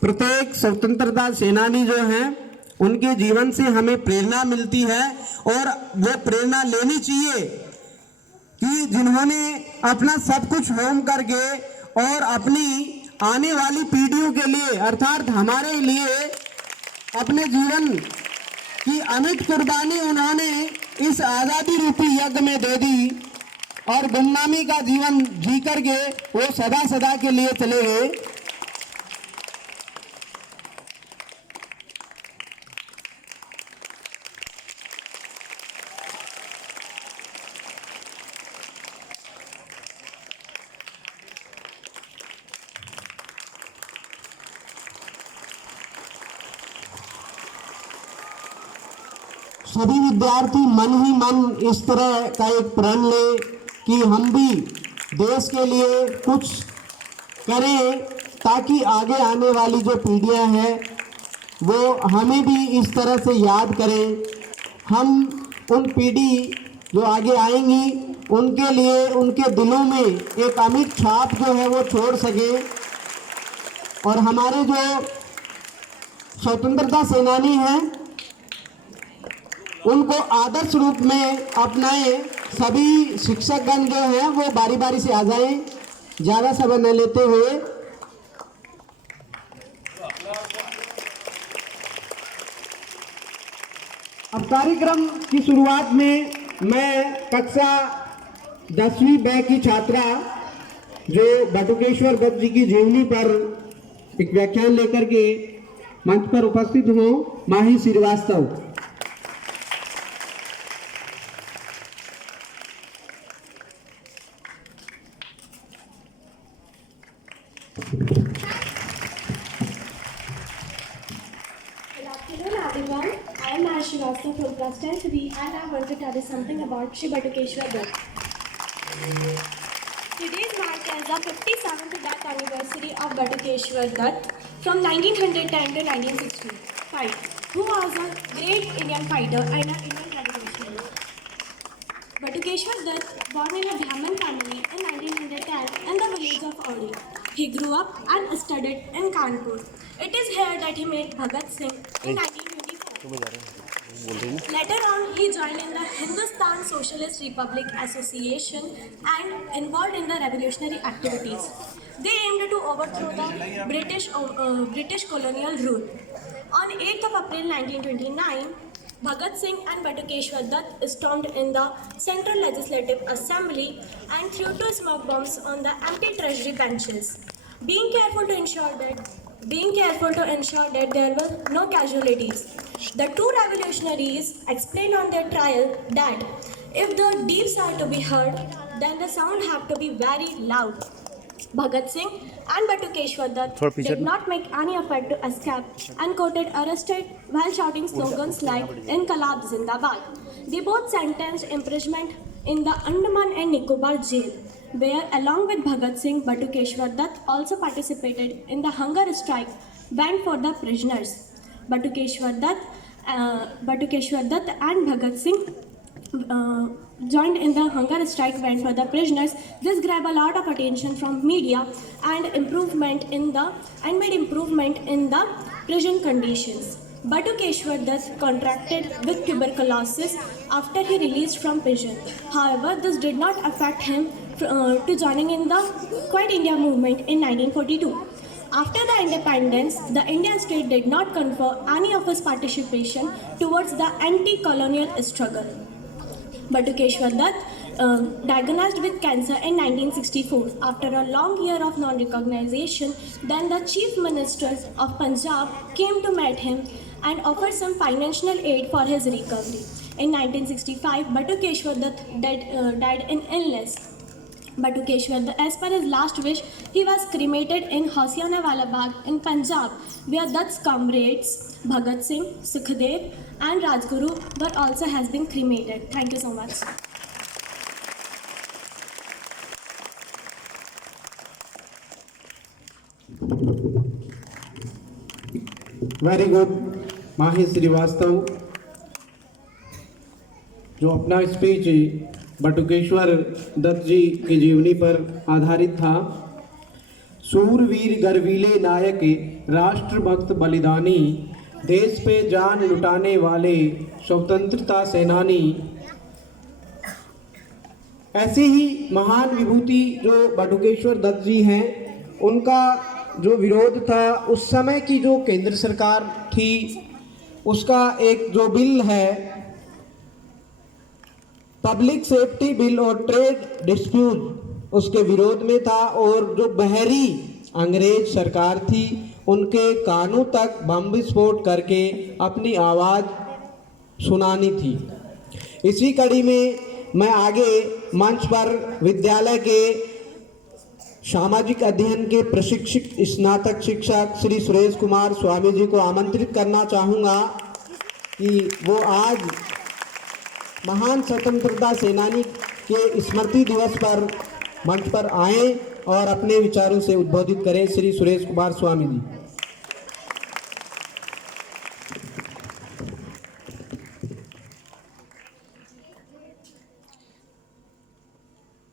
प्रत्येक स्वतंत्रता सेनानी जो हैं उनके जीवन से हमें प्रेरणा मिलती है और वो प्रेरणा लेनी चाहिए कि जिन्होंने अपना सब कुछ होम करके और अपनी आने वाली पीढ़ियों के लिए अर्थात हमारे लिए अपने जीवन की अमिट कुर्बानी उन्होंने इस आज़ादी रूपी यज्ञ में दे दी और गुमनामी का जीवन जी करके वो सदा सदा के लिए चले गए। सभी विद्यार्थी मन ही मन इस तरह का एक प्रण ले कि हम भी देश के लिए कुछ करें ताकि आगे आने वाली जो पीढ़ियां हैं वो हमें भी इस तरह से याद करें। हम उन पीढ़ी जो आगे आएंगी उनके लिए उनके दिलों में एक अमिट छाप जो है वो छोड़ सकें और हमारे जो स्वतंत्रता सेनानी हैं उनको आदर्श रूप में अपनाए। सभी शिक्षकगण जो हैं वो बारी बारी से आ जाएं, ज़्यादा समय न लेते हुए। अब कार्यक्रम की शुरुआत में मैं कक्षा 10वीं ब की छात्रा जो बटुकेश्वर दत्त जी की जीवनी पर एक व्याख्यान लेकर के मंच पर उपस्थित हूँ, माही Srivastava. Srivastava from class 10B and I want to tell you something about Shri Batukeshwar Dutt. Today's mark as the 57th death anniversary of Batukeshwar Dutt from 1910 to 1965, who was a great Indian fighter and an Indian revolutionary. Batukeshwar Dutt, born in a Brahmin family in 1910 in the village of Audi. He grew up and studied in Kanpur. It is here that he met Bhagat Singh in 1924. Later on, he joined in the Hindustan Socialist Republic Association and involved in the revolutionary activities. They aimed to overthrow the British colonial rule. On 8th of April 1929, Bhagat Singh and Batukeshwar Dutt stormed in the Central Legislative Assembly and threw 2 smoke bombs on the empty treasury benches. Being careful to ensure that there were no casualties. The 2 revolutionaries explained on their trial that if the deeps are to be heard, then the sound have to be very loud. Bhagat Singh and Batukeshwar Dutt did not make any effort to escape and quoted arrested while shouting slogans like Inqilab Zindabad. They both sentenced imprisonment in the Andaman and Nicobar jail, where along with Bhagat Singh, Batukeshwar Dutt also participated in the hunger strike banned for the prisoners. Batukeshwar Dutt and Bhagat Singh joined in the hunger strike banned for the prisoners. This grabbed a lot of attention from media and made improvement in the prison conditions. Batukeshwar Dutt contracted with tuberculosis after he released from prison. However, this did not affect him to joining in the Quit India movement in 1942. After the independence, the Indian state did not confer any of his participation towards the anti-colonial struggle. Batukeshwar Dutt diagnosed with cancer in 1964. After a long year of non-recognition, then the Chief Minister of Punjab came to meet him and offered some financial aid for his recovery. In 1965, Batukeshwar Dutt died in illness. Batukeshwar Dutt, as per his last wish, he was cremated in Hosianwala Bagh in Punjab, where Dutt's comrades Bhagat Singh, Sukhdev and Rajguru were also has been cremated. Thank you so much. Very good Mahi Shrivastava, जो अपना speech Batukeshwar Dutt जी की जीवनी पर आधारित था। सूरवीर गर्वीले नायक, राष्ट्रभक्त बलिदानी, देश पे जान लुटाने वाले स्वतंत्रता सेनानी। ऐसे ही महान विभूति जो बटुकेश्वर दत्त जी हैं, उनका जो विरोध था उस समय की जो केंद्र सरकार थी, उसका एक जो बिल है पब्लिक सेफ्टी बिल और ट्रेड डिस्प्यूट, उसके विरोध में था। और जो बहरी अंग्रेज सरकार थी, उनके कानों तक बम विस्फोट करके अपनी आवाज़ सुनानी थी। इसी कड़ी में मैं आगे मंच पर विद्यालय के सामाजिक अध्ययन के प्रशिक्षित स्नातक शिक्षक श्री सुरेश कुमार स्वामी जी को आमंत्रित करना चाहूँगा कि वो आज महान स्वतंत्रता सेनानी के स्मृति दिवस पर मंच पर आएं और अपने विचारों से उद्बोधित करें। श्री सुरेश कुमार स्वामी जी।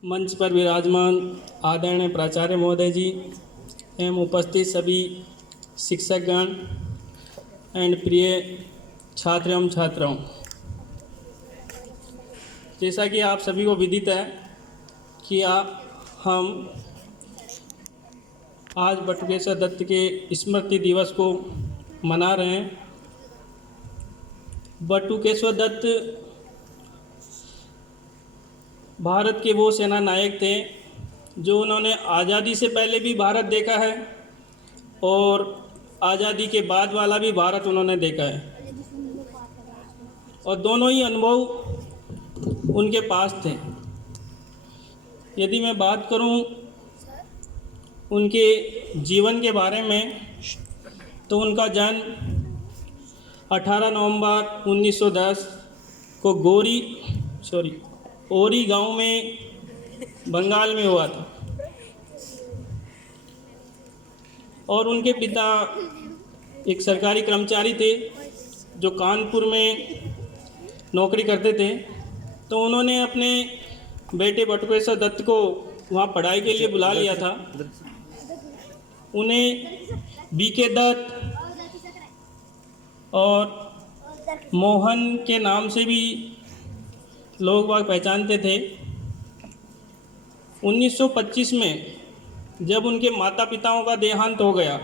मंच पर विराजमान आदरणीय प्राचार्य महोदय जी एवं उपस्थित सभी शिक्षकगण एंड प्रिय छात्र एवं छात्राओं, जैसा कि आप सभी को विदित है कि हम आज बटुकेश्वर दत्त के स्मृति दिवस को मना रहे हैं। बटुकेश्वर दत्त भारत के वो सेना नायक थे जो उन्होंने आज़ादी से पहले भी भारत देखा है और आज़ादी के बाद वाला भी भारत उन्होंने देखा है, और दोनों ही अनुभव उनके पास थे। यदि मैं बात करूं उनके जीवन के बारे में, तो उनका जन्म 18 नवंबर 1910 को ओरी गांव में बंगाल में हुआ था, और उनके पिता एक सरकारी कर्मचारी थे जो कानपुर में नौकरी करते थे। तो उन्होंने अपने बेटे बटुकेश्वर दत्त को वहाँ पढ़ाई के लिए बुला लिया था। उन्हें बीके दत्त और मोहन के नाम से भी लोग बाग पहचानते थे। 1925 में जब उनके माता पिताओं का देहांत हो गया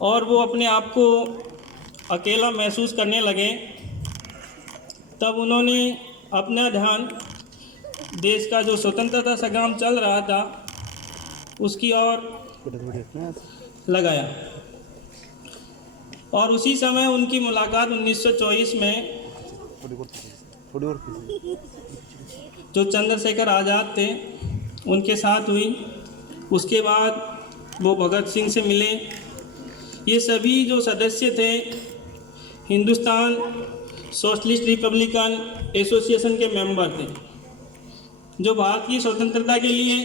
और वो अपने आप को अकेला महसूस करने लगे, तब उन्होंने अपना ध्यान देश का जो स्वतंत्रता संग्राम चल रहा था उसकी ओर लगाया, और उसी समय उनकी मुलाकात 1924 में जो चंद्रशेखर आज़ाद थे उनके साथ हुई। उसके बाद वो भगत सिंह से मिले। ये सभी जो सदस्य थे हिंदुस्तान सोशलिस्ट रिपब्लिकन एसोसिएशन के मेंबर थे, जो भारत की स्वतंत्रता के लिए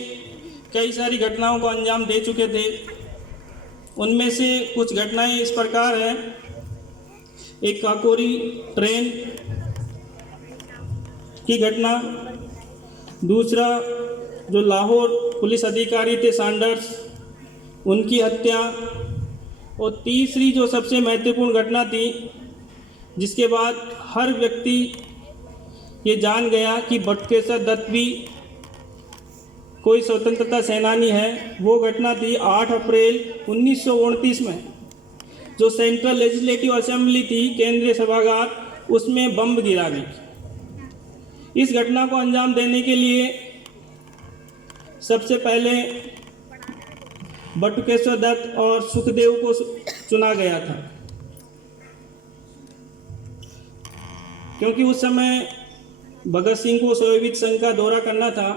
कई सारी घटनाओं को अंजाम दे चुके थे। उनमें से कुछ घटनाएं इस प्रकार हैं। एक काकोरी ट्रेन की घटना, दूसरा जो लाहौर पुलिस अधिकारी थे सैंडर्स, उनकी हत्या, और तीसरी जो सबसे महत्वपूर्ण घटना थी जिसके बाद हर व्यक्ति ये जान गया कि बटुकेश्वर दत्त भी कोई स्वतंत्रता सेनानी है, वो घटना थी 8 अप्रैल 1929 में जो सेंट्रल लेजिस्लेटिव असेंबली थी, केंद्रीय सभागार, उसमें बम गिरा गई। इस घटना को अंजाम देने के लिए सबसे पहले बटुकेश्वर दत्त और सुखदेव को चुना गया था, क्योंकि उस समय भगत सिंह को सोवियत संघ का दौरा करना था,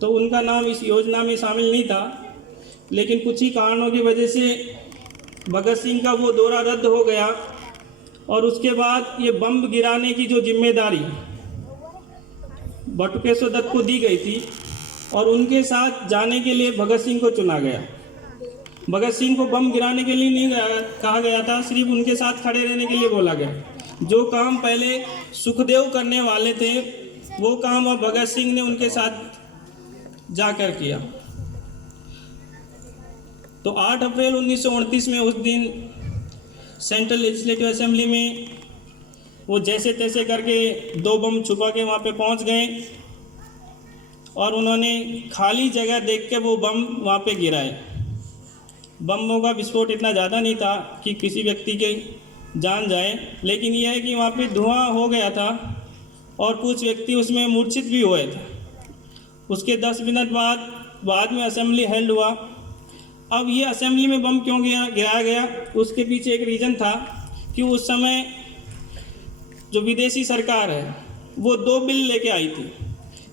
तो उनका नाम इस योजना में शामिल नहीं था। लेकिन कुछ ही कारणों की वजह से भगत सिंह का वो दौरा रद्द हो गया, और उसके बाद ये बम गिराने की जो जिम्मेदारी बटुकेश्वर दत्त को दी गई थी, और उनके साथ जाने के लिए भगत सिंह को चुना गया। भगत सिंह को बम गिराने के लिए नहीं कहा गया था, सिर्फ उनके साथ खड़े रहने के लिए बोला गया। जो काम पहले सुखदेव करने वाले थे वो काम अब भगत सिंह ने उनके साथ जाकर किया। तो 8 अप्रैल 1929 में उस दिन सेंट्रल लेजिस्लेटिव असेंबली में वो जैसे तैसे करके 2 बम छुपा के वहाँ पे पहुँच गए और उन्होंने खाली जगह देख के वो बम वहाँ पे गिराए। बमों का विस्फोट इतना ज़्यादा नहीं था कि किसी व्यक्ति के जान जाए, लेकिन यह है कि वहाँ पे धुआं हो गया था और कुछ व्यक्ति उसमें मूर्छित भी हुए थे। उसके 10 मिनट बाद में असेंबली हेल्ड हुआ। अब ये असेंबली में बम क्यों गिराया गया, उसके पीछे एक रीज़न था कि उस समय जो विदेशी सरकार है वो 2 बिल लेके आई थी।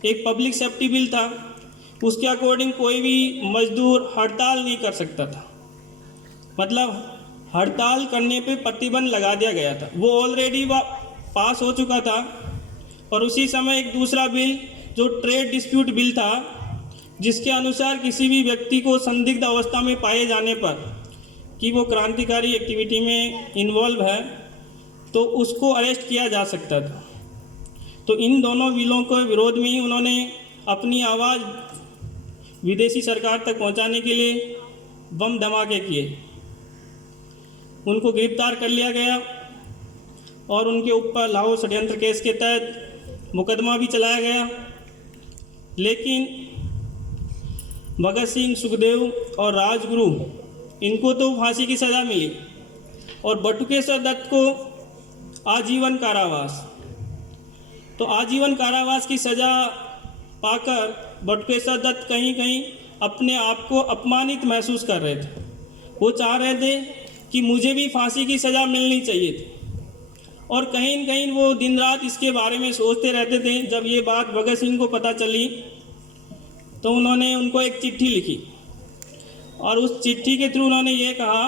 एक पब्लिक सेफ्टी बिल था, उसके अकॉर्डिंग कोई भी मजदूर हड़ताल नहीं कर सकता था, मतलब हड़ताल करने पे प्रतिबंध लगा दिया गया था। वो ऑलरेडी पास हो चुका था। और उसी समय एक दूसरा बिल जो ट्रेड डिस्प्यूट बिल था, जिसके अनुसार किसी भी व्यक्ति को संदिग्ध अवस्था में पाए जाने पर कि वो क्रांतिकारी एक्टिविटी में इन्वॉल्व है तो उसको अरेस्ट किया जा सकता था। तो इन दोनों बिलों के विरोध में ही उन्होंने अपनी आवाज़ विदेशी सरकार तक पहुंचाने के लिए बम धमाके किए। उनको गिरफ्तार कर लिया गया और उनके ऊपर लाहौर षड्यंत्र केस के तहत मुकदमा भी चलाया गया। लेकिन भगत सिंह, सुखदेव और राजगुरु, इनको तो फांसी की सज़ा मिली और बटुकेश्वर दत्त को आजीवन कारावास। तो आजीवन कारावास की सज़ा पाकर बटुकेश्वर दत्त कहीं कहीं अपने आप को अपमानित महसूस कर रहे थे। वो चाह रहे थे कि मुझे भी फांसी की सज़ा मिलनी चाहिए थी और कहीं न कहीं वो दिन रात इसके बारे में सोचते रहते थे। जब ये बात भगत सिंह को पता चली तो उन्होंने उनको एक चिट्ठी लिखी और उस चिट्ठी के थ्रू उन्होंने ये कहा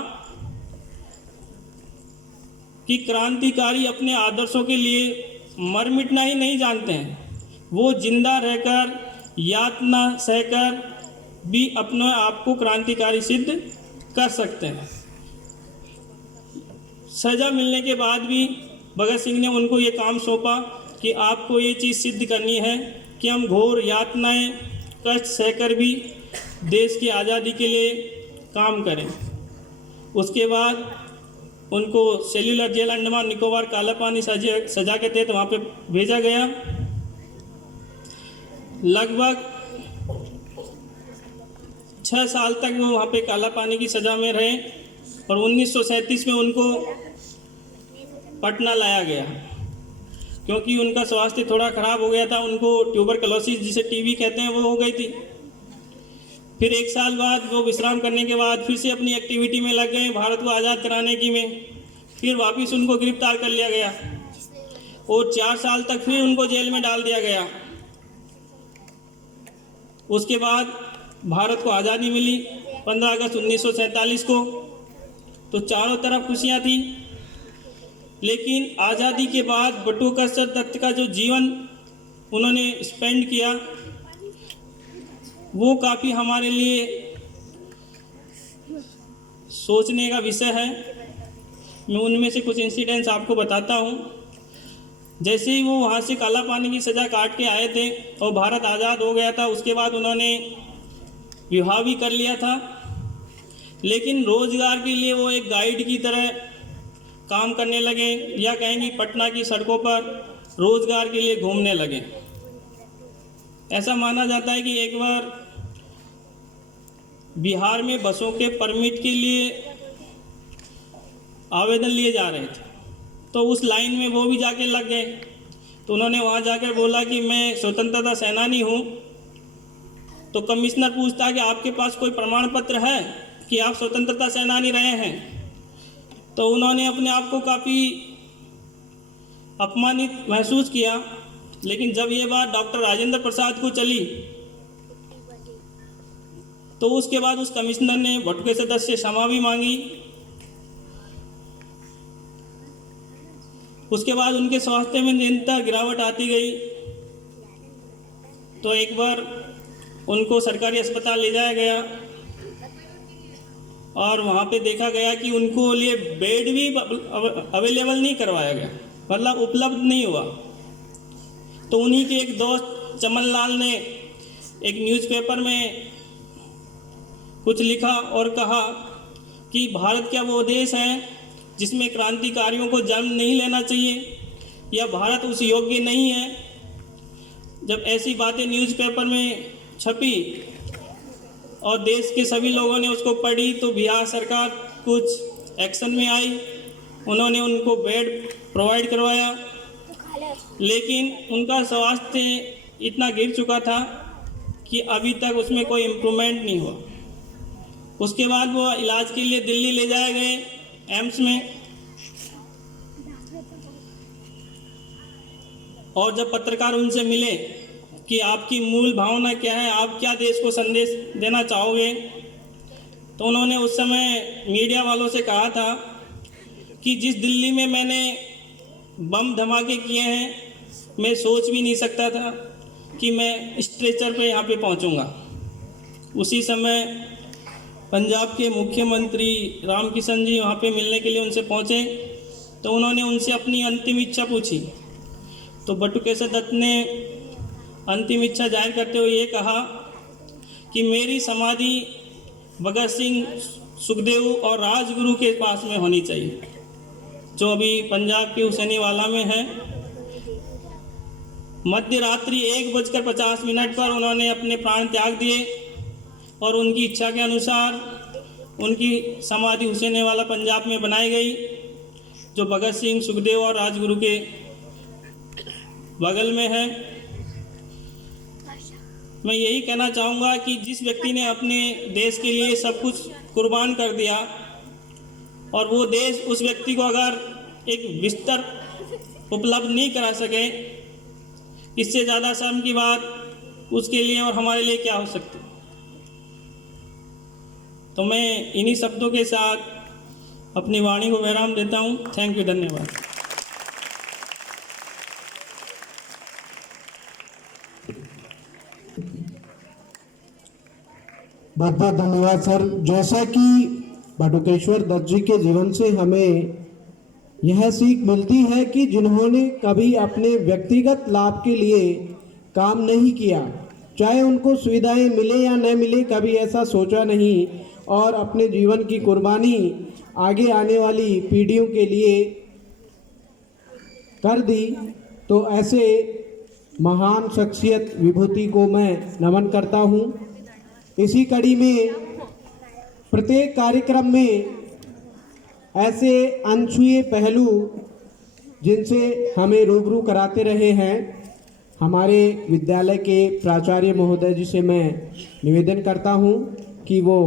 कि क्रांतिकारी अपने आदर्शों के लिए मर मिटना ही नहीं जानते हैं, वो जिंदा रहकर यातना सहकर भी अपने आप को क्रांतिकारी सिद्ध कर सकते हैं। सज़ा मिलने के बाद भी भगत सिंह ने उनको ये काम सौंपा कि आपको ये चीज़ सिद्ध करनी है कि हम घोर यातनाएं कष्ट सहकर भी देश की आज़ादी के लिए काम करें। उसके बाद उनको सेल्यूलर जेल अंडमान निकोबार काला पानी सजा के तहत वहाँ पे भेजा गया। लगभग 6 साल तक वो वहाँ पे काला पानी की सज़ा में रहे और 1937 में उनको पटना लाया गया क्योंकि उनका स्वास्थ्य थोड़ा ख़राब हो गया था। उनको ट्यूबरकुलोसिस, जिसे टीबी कहते हैं, वो हो गई थी। फिर 1 साल बाद वो विश्राम करने के बाद फिर से अपनी एक्टिविटी में लग गए, भारत को आज़ाद कराने की में। फिर वापस उनको गिरफ्तार कर लिया गया और 4 साल तक फिर उनको जेल में डाल दिया गया। उसके बाद भारत को आज़ादी मिली 15 अगस्त 1947 को, तो चारों तरफ खुशियाँ थी। लेकिन आज़ादी के बाद बटुकेश्वर दत्त का जो जीवन उन्होंने स्पेंड किया वो काफ़ी हमारे लिए सोचने का विषय है। मैं उनमें से कुछ इंसिडेंट्स आपको बताता हूँ। जैसे ही वो वहाँ से काला पानी की सज़ा काट के आए थे और भारत आज़ाद हो गया था, उसके बाद उन्होंने विवाह भी कर लिया था। लेकिन रोज़गार के लिए वो एक गाइड की तरह काम करने लगे, या कहेंगे पटना की सड़कों पर रोज़गार के लिए घूमने लगे। ऐसा माना जाता है कि एक बार बिहार में बसों के परमिट के लिए आवेदन लिए जा रहे थे, तो उस लाइन में वो भी जाके लग गए। तो उन्होंने वहाँ जाकर बोला कि मैं स्वतंत्रता सेनानी हूँ। तो कमिश्नर पूछता कि आपके पास कोई प्रमाण पत्र है कि आप स्वतंत्रता सेनानी रहे हैं? तो उन्होंने अपने आप को काफ़ी अपमानित महसूस किया। लेकिन जब ये बात डॉक्टर राजेंद्र प्रसाद को चली तो उसके बाद उस कमिश्नर ने बटुकेश्वर दत्त से क्षमा भी मांगी। उसके बाद उनके स्वास्थ्य में निरंतर गिरावट आती गई। तो एक बार उनको सरकारी अस्पताल ले जाया गया और वहाँ पे देखा गया कि उनको लिए बेड भी अवेलेबल नहीं करवाया गया, मतलब उपलब्ध नहीं हुआ। तो उन्हीं के एक दोस्त चमन लाल ने एक न्यूज़पेपर में कुछ लिखा और कहा कि भारत क्या वो देश है जिसमें क्रांतिकारियों को जन्म नहीं लेना चाहिए, या भारत उस योग्य नहीं है। जब ऐसी बातें न्यूज़पेपर में छपी और देश के सभी लोगों ने उसको पढ़ी तो बिहार सरकार कुछ एक्शन में आई। उन्होंने उनको बेड प्रोवाइड करवाया, लेकिन उनका स्वास्थ्य इतना गिर चुका था कि अभी तक उसमें कोई इम्प्रूवमेंट नहीं हुआ। उसके बाद वो इलाज के लिए दिल्ली ले जाए गए एम्स में, और जब पत्रकार उनसे मिले कि आपकी मूल भावना क्या है, आप क्या देश को संदेश देना चाहोगे, तो उन्होंने उस समय मीडिया वालों से कहा था कि जिस दिल्ली में मैंने बम धमाके किए हैं, मैं सोच भी नहीं सकता था कि मैं स्ट्रेचर पे यहाँ पे पहुँचूँगा। उसी समय पंजाब के मुख्यमंत्री राम किशन जी वहाँ पे मिलने के लिए उनसे पहुँचे, तो उन्होंने उनसे अपनी अंतिम इच्छा पूछी। तो बटुकेश्वर दत्त ने अंतिम इच्छा जाहिर करते हुए ये कहा कि मेरी समाधि भगत सिंह, सुखदेव और राजगुरु के पास में होनी चाहिए, जो अभी पंजाब के हुसैनीवाला में है। मध्य रात्रि 1:50 पर उन्होंने अपने प्राण त्याग दिए और उनकी इच्छा के अनुसार उनकी समाधि हुसैनीवाला पंजाब में बनाई गई, जो भगत सिंह, सुखदेव और राजगुरु के बगल में है। मैं यही कहना चाहूँगा कि जिस व्यक्ति ने अपने देश के लिए सब कुछ कुर्बान कर दिया और वो देश उस व्यक्ति को अगर एक बिस्तर उपलब्ध नहीं करा सके, इससे ज़्यादा शर्म की बात उसके लिए और हमारे लिए क्या हो सकती। तो मैं इन्हीं शब्दों के साथ अपनी वाणी को विराम देता हूँ। थैंक यू, धन्यवाद। बहुत बहुत धन्यवाद सर। जैसा कि बटुकेश्वर दत्त जी के जीवन से हमें यह सीख मिलती है कि जिन्होंने कभी अपने व्यक्तिगत लाभ के लिए काम नहीं किया, चाहे उनको सुविधाएं मिले या न मिले, कभी ऐसा सोचा नहीं और अपने जीवन की कुर्बानी आगे आने वाली पीढ़ियों के लिए कर दी, तो ऐसे महान शख्सियत विभूति को मैं नमन करता हूँ। इसी कड़ी में प्रत्येक कार्यक्रम में ऐसे अनछुए पहलू जिनसे हमें रूबरू कराते रहे हैं, हमारे विद्यालय के प्राचार्य महोदय जी से मैं निवेदन करता हूं कि वो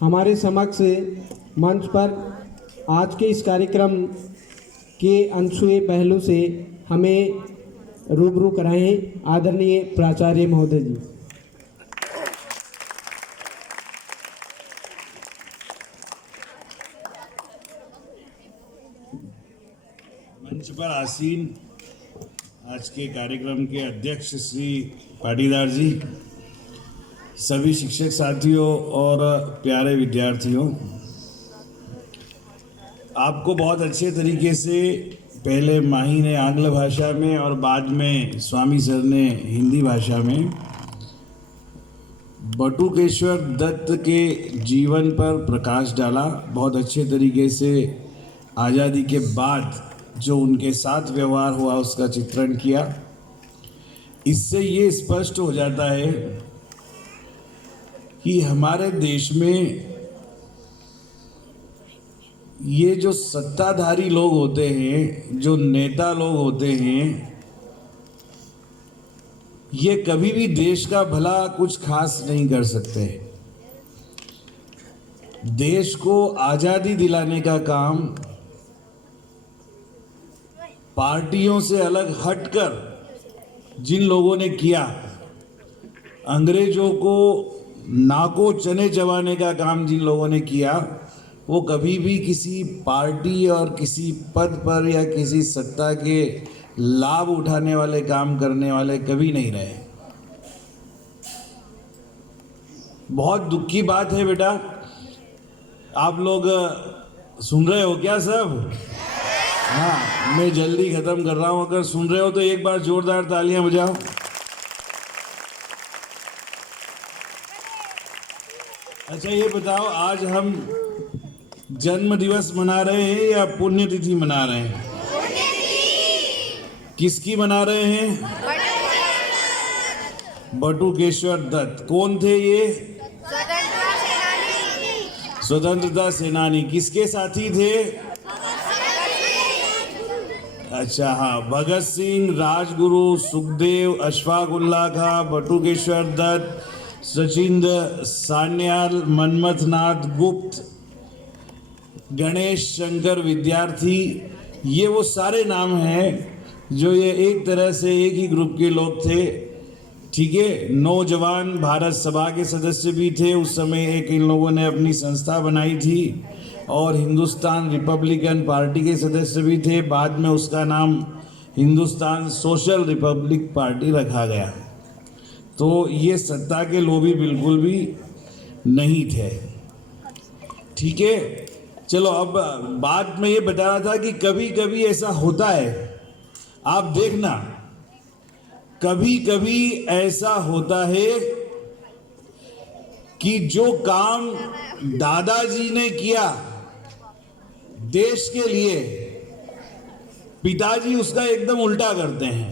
हमारे समक्ष मंच पर आज के इस कार्यक्रम के अनछुए पहलू से हमें रूबरू कराएं। आदरणीय प्राचार्य महोदय जी। मंच पर आसीन आज के कार्यक्रम के अध्यक्ष श्री पाटीदार जी, सभी शिक्षक साथियों और प्यारे विद्यार्थियों, आपको बहुत अच्छे तरीके से पहले माही ने आंग्ल भाषा में और बाद में स्वामी सर ने हिंदी भाषा में बटुकेश्वर दत्त के जीवन पर प्रकाश डाला। बहुत अच्छे तरीके से आज़ादी के बाद जो उनके साथ व्यवहार हुआ उसका चित्रण किया। इससे ये स्पष्ट हो जाता है कि हमारे देश में ये जो सत्ताधारी लोग होते हैं, जो नेता लोग होते हैं, ये कभी भी देश का भला कुछ खास नहीं कर सकते। देश को आज़ादी दिलाने का काम पार्टियों से अलग हटकर जिन लोगों ने किया, अंग्रेजों को नाको चने चबाने का काम जिन लोगों ने किया, वो कभी भी किसी पार्टी और किसी पद पर या किसी सत्ता के लाभ उठाने वाले काम करने वाले कभी नहीं रहे। बहुत दुख की बात है बेटा, आप लोग सुन रहे हो क्या सब? हाँ, मैं जल्दी ख़त्म कर रहा हूँ। अगर सुन रहे हो तो एक बार ज़ोरदार तालियां बजाओ। अच्छा ये बताओ, आज हम जन्म दिवस मना रहे हैं या पुण्यतिथि मना रहे हैं? किसकी मना रहे हैं? बटुकेश्वर दत्त। कौन थे ये? स्वतंत्रता सेनानी। किसके साथी थे? अच्छा हाँ, भगत सिंह, राजगुरु, सुखदेव, अशफाक उल्लाह खां, बटुकेश्वर दत्त, सचिंद्र सान्याल, मनमथनाथ गुप्त, गणेश शंकर विद्यार्थी, ये वो सारे नाम हैं जो ये एक तरह से एक ही ग्रुप के लोग थे। ठीक है, नौजवान भारत सभा के सदस्य भी थे उस समय। एक इन लोगों ने अपनी संस्था बनाई थी और हिंदुस्तान रिपब्लिकन पार्टी के सदस्य भी थे। बाद में उसका नाम हिंदुस्तान सोशल रिपब्लिक पार्टी रखा गया। तो ये सत्ता के लोभी बिल्कुल भी नहीं थे। ठीक है, चलो अब बात में ये बता रहा था कि कभी कभी ऐसा होता है, आप देखना, कभी कभी ऐसा होता है कि जो काम दादाजी ने किया देश के लिए, पिताजी उसका एकदम उल्टा करते हैं।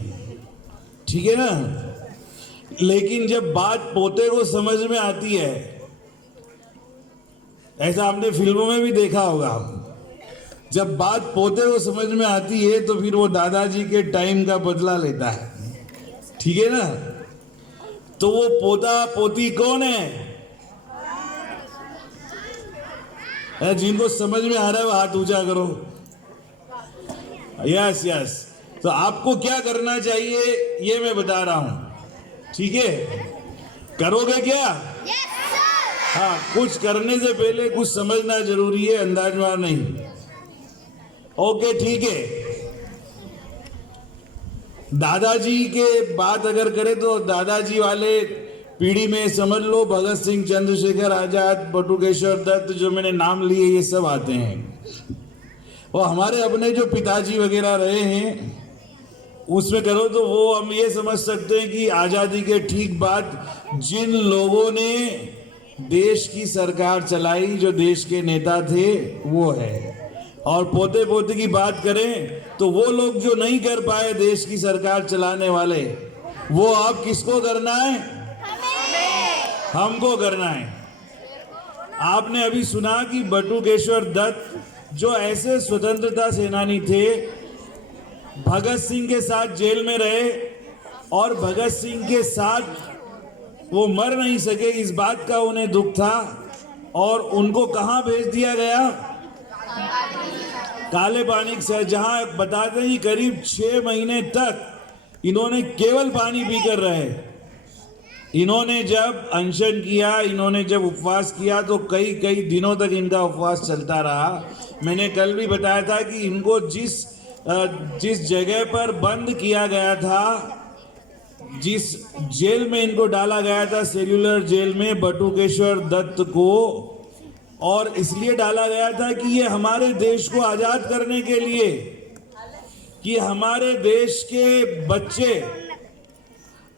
ठीक है ना? लेकिन जब बात पोते को समझ में आती है, ऐसा आपने फिल्मों में भी देखा होगा, जब बात पोते को समझ में आती है तो फिर वो दादाजी के टाइम का बदला लेता है। ठीक है ना? तो वो पोता पोती कौन है? जिनको समझ में आ रहा है वो हाथ ऊंचा करो। Yes yes. तो आपको क्या करना चाहिए ये मैं बता रहा हूं। ठीक है, करोगे क्या? हाँ, कुछ करने से पहले कुछ समझना जरूरी है, अंदाजवार नहीं। ओके ठीक है। दादाजी के बात अगर करें तो दादाजी वाले पीढ़ी में समझ लो भगत सिंह, चंद्रशेखर आजाद, बटुकेश्वर दत्त, जो मैंने नाम लिए ये सब आते हैं। और हमारे अपने जो पिताजी वगैरह रहे हैं उसमें करो तो वो हम ये समझ सकते हैं कि आज़ादी के ठीक बाद जिन लोगों ने देश की सरकार चलाई, जो देश के नेता थे, वो है। और पोते पोते की बात करें तो वो लोग जो नहीं कर पाए देश की सरकार चलाने वाले, वो अब किसको करना है? हमको करना है। आपने अभी सुना कि बटुकेश्वर दत्त जो ऐसे स्वतंत्रता सेनानी थे, भगत सिंह के साथ जेल में रहे और भगत सिंह के साथ वो मर नहीं सके, इस बात का उन्हें दुख था। और उनको कहां भेज दिया गया? काले पानी से, जहां बताते हैं करीब 6 महीने तक इन्होंने केवल पानी पीकर रहे। इन्होंने जब अनशन किया, इन्होंने जब उपवास किया तो कई कई दिनों तक इनका उपवास चलता रहा। मैंने कल भी बताया था कि इनको जिस जगह पर बंद किया गया था, जिस जेल में इनको डाला गया था, सेल्यूलर जेल में, बटुकेश्वर दत्त को, और इसलिए डाला गया था कि ये हमारे देश को आजाद करने के लिए, कि हमारे देश के बच्चे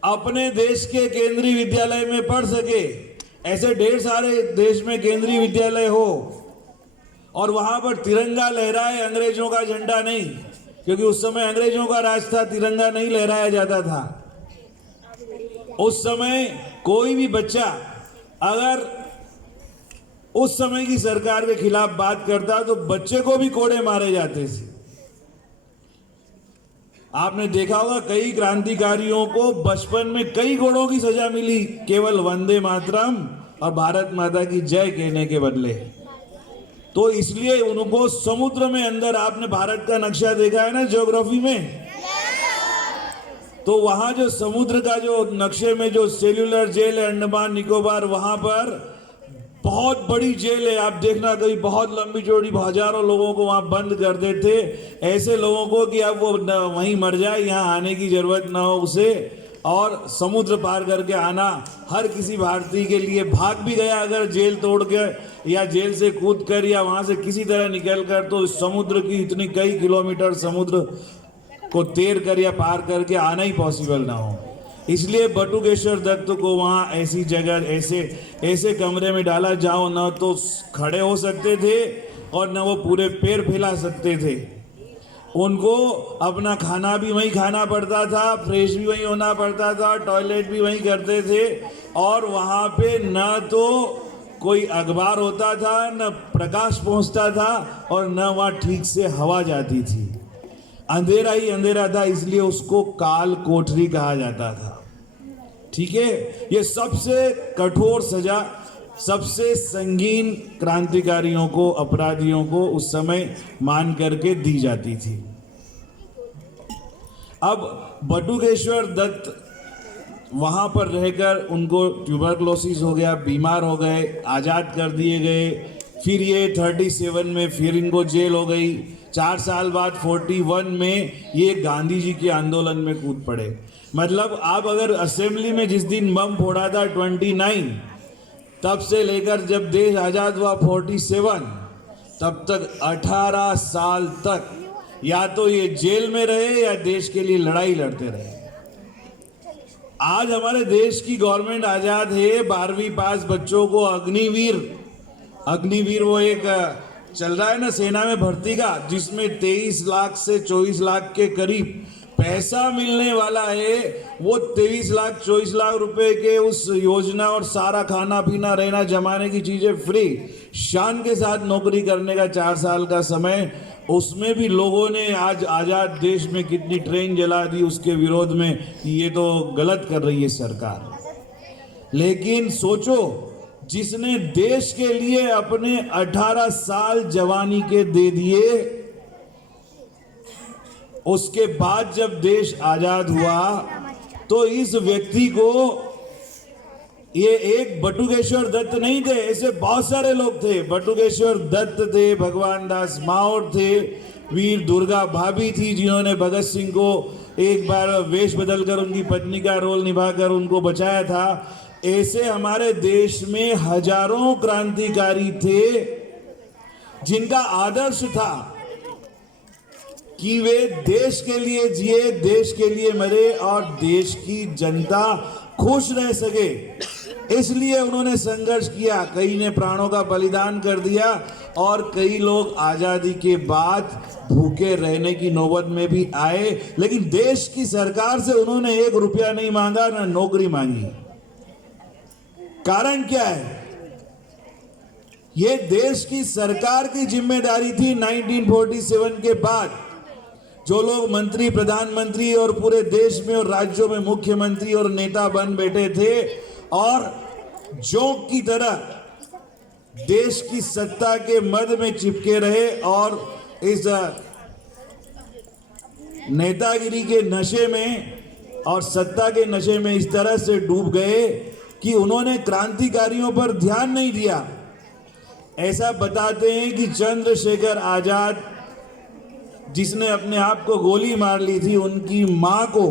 अपने देश के केंद्रीय विद्यालय में पढ़ सके। ऐसे ढेर सारे देश में केंद्रीय विद्यालय हो और वहां पर तिरंगा लहराए, अंग्रेजों का झंडा नहीं, क्योंकि उस समय अंग्रेजों का राज था, तिरंगा नहीं लहराया जाता था। उस समय कोई भी बच्चा अगर उस समय की सरकार के खिलाफ बात करता तो बच्चे को भी कोड़े मारे जाते थे। आपने देखा होगा कई क्रांतिकारियों को बचपन में कई कोड़ों की सजा मिली, केवल वंदे मातरम और भारत माता की जय कहने के बदले। तो इसलिए उनको समुद्र में अंदर, आपने भारत का नक्शा देखा है ना ज्योग्राफी में, तो वहां जो समुद्र का जो नक्शे में जो सेल्यूलर जेल है अंडमान निकोबार, वहां पर बहुत बड़ी जेल है। आप देखना कभी बहुत लंबी चौड़ी, हजारों लोगों को वहां बंद कर देते, ऐसे लोगों को कि अब वो वहीं मर जाए, यहाँ आने की जरूरत ना हो उसे। और समुद्र पार करके आना हर किसी भारतीय के लिए, भाग भी गया अगर जेल तोड़ के या जेल से कूद कर या वहां से किसी तरह निकल कर, तो समुद्र की इतनी कई किलोमीटर समुद्र को तैर कर या पार करके आना ही पॉसिबल ना हो। इसलिए बटुकेश्वर दत्त को वहाँ ऐसी जगह ऐसे कमरे में डाला जहाँ न तो खड़े हो सकते थे और न वो पूरे पैर फैला सकते थे। उनको अपना खाना भी वहीं खाना पड़ता था, फ्रेश भी वहीं होना पड़ता था, टॉयलेट भी वहीं करते थे, और वहाँ पे न तो कोई अखबार होता था, न प्रकाश पहुँचता था, और न वहाँ ठीक से हवा जाती थी। अंधेरा ही अंधेरा था, इसलिए उसको काल कोठरी कहा जाता था। ठीक है, ये सबसे कठोर सजा सबसे संगीन क्रांतिकारियों को, अपराधियों को उस समय मान करके दी जाती थी। अब बटुकेश्वर दत्त वहां पर रहकर उनको ट्यूबरक्लोसिस हो गया, बीमार हो गए, आज़ाद कर दिए गए। फिर ये 37 में फिर इनको जेल हो गई। 4 साल बाद 41 में ये गांधी जी के आंदोलन में कूद पड़े। मतलब आप अगर असेंबली में जिस दिन बम फोड़ा था 29, तब से लेकर जब देश आज़ाद हुआ 47, तब तक 18 साल तक या तो ये जेल में रहे या देश के लिए लड़ाई लड़ते रहे। आज हमारे देश की गवर्नमेंट आज़ाद है। 12वीं पास बच्चों को अग्निवीर वो एक चल रहा है ना सेना में भर्ती का, जिसमें 23 लाख से 24 लाख के करीब पैसा मिलने वाला है। वो 23 लाख 24 लाख रुपए के उस योजना और सारा खाना पीना रहना जमाने की चीजें फ्री, शान के साथ नौकरी करने का 4 साल का समय, उसमें भी लोगों ने आज आज़ाद देश में कितनी ट्रेन जला दी उसके विरोध में कि ये तो गलत कर रही है सरकार। लेकिन सोचो, जिसने देश के लिए अपने 18 साल जवानी के दे दिए, उसके बाद जब देश आजाद हुआ तो इस व्यक्ति को, ये एक बटुकेश्वर दत्त नहीं थे, ऐसे बहुत सारे लोग थे। बटुकेश्वर दत्त थे, भगवान दास माउट थे, वीर दुर्गा भाभी थी जिन्होंने भगत सिंह को एक बार वेश बदलकर उनकी पत्नी का रोल निभाकर उनको बचाया था। ऐसे हमारे देश में हजारों क्रांतिकारी थे जिनका आदर्श था कि वे देश के लिए जिए, देश के लिए मरे और देश की जनता खुश रह सके। इसलिए उन्होंने संघर्ष किया, कई ने प्राणों का बलिदान कर दिया और कई लोग आजादी के बाद भूखे रहने की नौबत में भी आए, लेकिन देश की सरकार से उन्होंने 1 रुपया नहीं मांगा, ना नौकरी मांगी। कारण क्या है? यह देश की सरकार की जिम्मेदारी थी। 1947 के बाद जो लोग मंत्री, प्रधानमंत्री और पूरे देश में और राज्यों में मुख्यमंत्री और नेता बन बैठे थे और जोंक की तरह देश की सत्ता के मद में चिपके रहे और इस नेतागिरी के नशे में और सत्ता के नशे में इस तरह से डूब गए कि उन्होंने क्रांतिकारियों पर ध्यान नहीं दिया। ऐसा बताते हैं कि चंद्रशेखर आजाद, जिसने अपने आप को गोली मार ली थी, उनकी मां को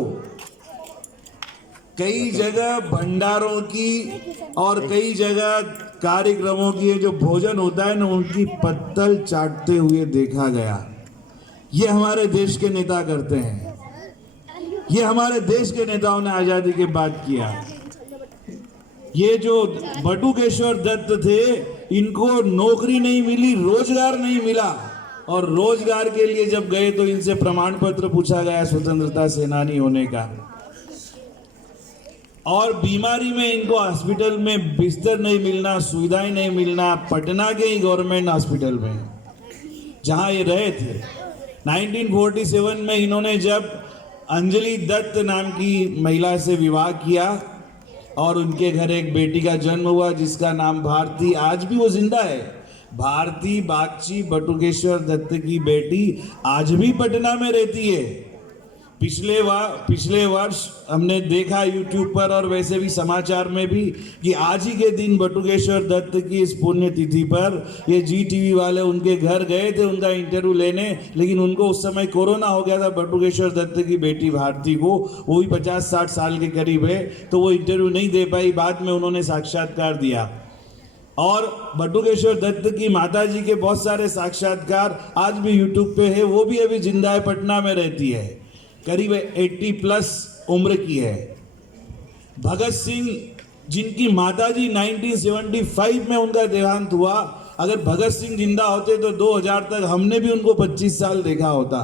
कई जगह भंडारों की और कई जगह कार्यक्रमों की जो भोजन होता है ना, उनकी पत्तल चाटते हुए देखा गया। ये हमारे देश के नेता करते हैं, ये हमारे देश के नेताओं ने आजादी के बाद किया। ये जो बटुकेश्वर दत्त थे, इनको नौकरी नहीं मिली, रोजगार नहीं मिला, और रोजगार के लिए जब गए तो इनसे प्रमाण पत्र पूछा गया स्वतंत्रता सेनानी होने का, और बीमारी में इनको हॉस्पिटल में बिस्तर नहीं मिलना, सुविधाएं नहीं मिलना, पटना के ही गवर्नमेंट हॉस्पिटल में जहां ये रहे थे। 1947 में इन्होंने जब अंजलि दत्त नाम की महिला से विवाह किया और उनके घर एक बेटी का जन्म हुआ जिसका नाम भारती, आज भी वो जिंदा है। भारती बागची बटुकेश्वर दत्त की बेटी आज भी पटना में रहती है। पिछले वर्ष हमने देखा यूट्यूब पर और वैसे भी समाचार में भी कि आज ही के दिन बटुकेश्वर दत्त की इस पुण्यतिथि पर ये जी टीवी वाले उनके घर गए थे उनका इंटरव्यू लेने, लेकिन उनको उस समय कोरोना हो गया था। बटुकेश्वर दत्त की बेटी भारती को, वो भी 50-60 साल के करीब है, तो वो इंटरव्यू नहीं दे पाई। बाद में उन्होंने साक्षात्कार दिया और बटुकेश्वर दत्त की माताजी के बहुत सारे साक्षात्कार आज भी यूट्यूब पे है। वो भी अभी जिंदा है, पटना में रहती है, करीब 80+ उम्र की है। भगत सिंह जिनकी माताजी 1975 में उनका देहांत हुआ, अगर भगत सिंह जिंदा होते तो 2000 तक हमने भी उनको 25 साल देखा होता,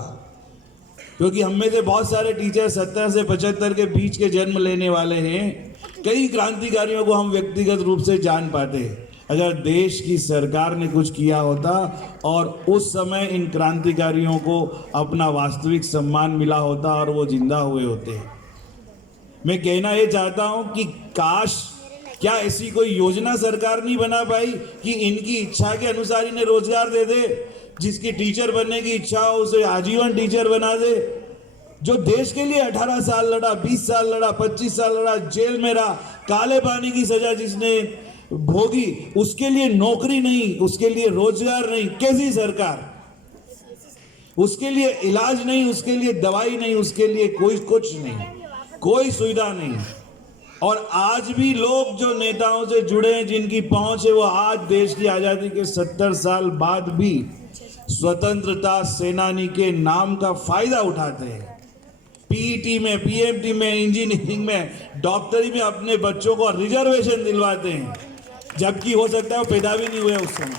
क्योंकि हम में से बहुत सारे टीचर 70 से 75 के बीच के जन्म लेने वाले हैं। कई क्रांतिकारियों को हम व्यक्तिगत रूप से जान पाते। अगर देश की सरकार ने कुछ किया होता और उस समय इन क्रांतिकारियों को अपना वास्तविक सम्मान मिला होता और वो जिंदा हुए होते। मैं कहना ये चाहता हूं कि काश क्या ऐसी कोई योजना सरकार नहीं बना पाई कि इनकी इच्छा के अनुसार इन्हें रोजगार दे दे। जिसकी टीचर बनने की इच्छा हो उसे आजीवन टीचर बना दे। जो देश के लिए 18 साल लड़ा, 20 साल लड़ा, 25 साल लड़ा, जेल में रहा, काले पानी की सजा जिसने भोगी, उसके लिए नौकरी नहीं, उसके लिए रोजगार नहीं। कैसी सरकार? उसके लिए इलाज नहीं, उसके लिए दवाई नहीं, उसके लिए कोई कुछ नहीं, कोई सुविधा नहीं। और आज भी लोग जो नेताओं से जुड़े हैं, जिनकी पहुंच है, वो आज देश की आजादी के 70 साल बाद भी स्वतंत्रता सेनानी के नाम का फायदा उठाते हैं। पीईटी में, पीएमटी में, इंजीनियरिंग में, डॉक्टरी में अपने बच्चों को रिजर्वेशन दिलवाते हैं, जबकि हो सकता है वो पैदा भी नहीं हुए उस समय।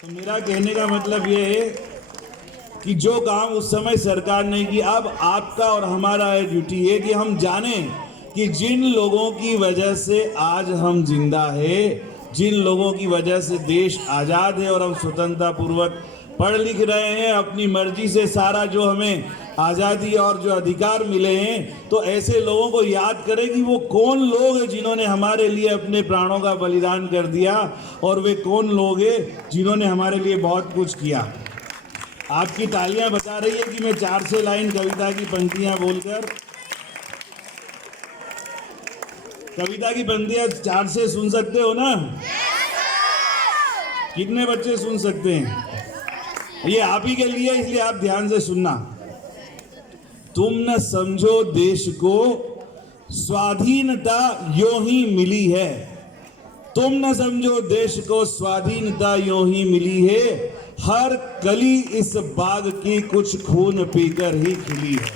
तो मेरा कहने का मतलब ये है कि जो काम उस समय सरकार ने की, अब आपका और हमारा ड्यूटी है कि हम जाने कि जिन लोगों की वजह से आज हम जिंदा है, जिन लोगों की वजह से देश आज़ाद है और हम स्वतंत्रता पूर्वक पढ़ लिख रहे हैं, अपनी मर्जी से सारा जो हमें आज़ादी और जो अधिकार मिले हैं, तो ऐसे लोगों को याद करें कि वो कौन लोग हैं जिन्होंने हमारे लिए अपने प्राणों का बलिदान कर दिया, और वे कौन लोग हैं जिन्होंने हमारे लिए बहुत कुछ किया। आपकी तालियां बता रही है कि मैं 400 लाइन कविता की पंक्तियां बोलकर, कविता की पंक्तियां 4 से सुन सकते हो ना? कितने बच्चे सुन सकते हैं? ये आप ही के लिए, इसलिए आप ध्यान से सुनना। तुम न समझो देश को स्वाधीनता यूं ही मिली है, तुम न समझो देश को स्वाधीनता यूं ही मिली है, हर कली इस बाग की कुछ खून पीकर ही खिली है।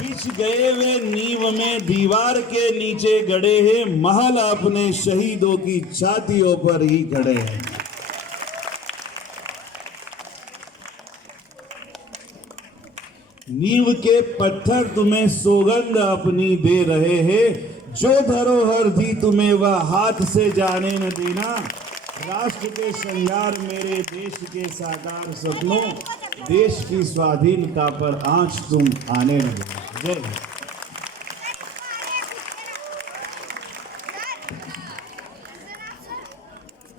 बिछ गए वे नींव में दीवार के नीचे गड़े हैं, महल अपने शहीदों की छातियों पर ही खड़े हैं। नींव के पत्थर तुम्हें सौगंध अपनी दे रहे हैं, जो धरोहर दी तुम्हें वह हाथ से जाने न देना। राष्ट्र के श्रृंगार मेरे देश के साकार सपनों, देश की स्वाधीनता पर आंच तुम आने न देना। जय हिंद।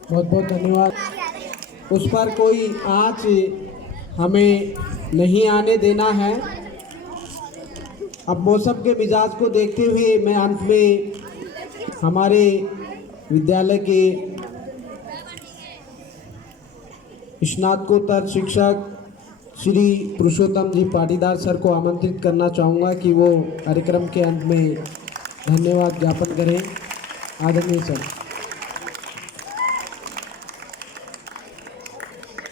बहुत बहुत धन्यवाद। उस पर कोई आंच हमें नहीं आने देना है। अब मौसम के मिजाज को देखते हुए मैं अंत में हमारे विद्यालय के स्नातकोत्तर शिक्षक श्री पुरुषोत्तम जी पाटीदार सर को आमंत्रित करना चाहूँगा कि वो कार्यक्रम के अंत में धन्यवाद ज्ञापन करें। आदरणीय सर।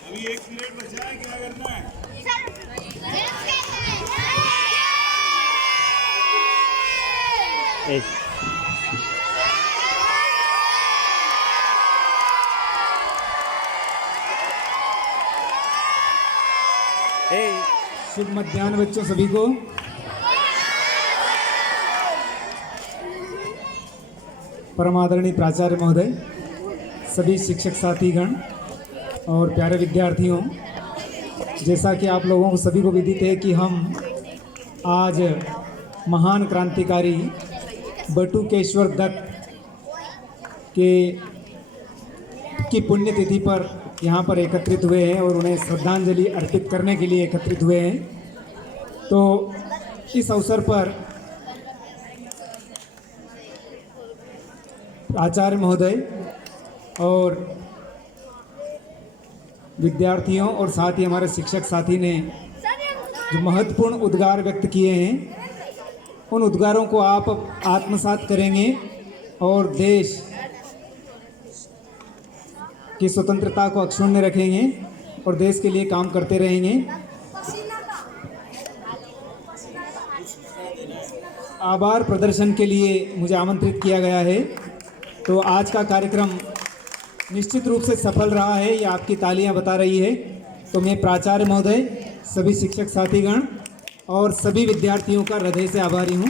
अभी 1 मिनट बचा है, क्या करना है? शुभ मध्याह्न बच्चों सभी को। परम आदरणीय प्राचार्य महोदय, सभी शिक्षक साथीगण और प्यारे विद्यार्थियों, जैसा कि आप लोगों को सभी को विदित है कि हम आज महान क्रांतिकारी बटुकेश्वर दत्त की पुण्यतिथि पर यहाँ पर एकत्रित हुए हैं और उन्हें श्रद्धांजलि अर्पित करने के लिए एकत्रित हुए हैं। तो इस अवसर पर आचार्य महोदय और विद्यार्थियों और साथ ही हमारे शिक्षक साथी ने जो महत्वपूर्ण उद्गार व्यक्त किए हैं, उन उद्गारों को आप आत्मसात करेंगे और देश की स्वतंत्रता को अक्षुण्ण रखेंगे और देश के लिए काम करते रहेंगे। आभार प्रदर्शन के लिए मुझे आमंत्रित किया गया है। तो आज का कार्यक्रम निश्चित रूप से सफल रहा है, ये आपकी तालियां बता रही है। तो मैं प्राचार्य महोदय, सभी शिक्षक साथीगण और सभी विद्यार्थियों का हृदय से आभारी हूँ।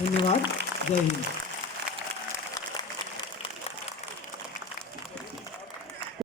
धन्यवाद। जय हिंद।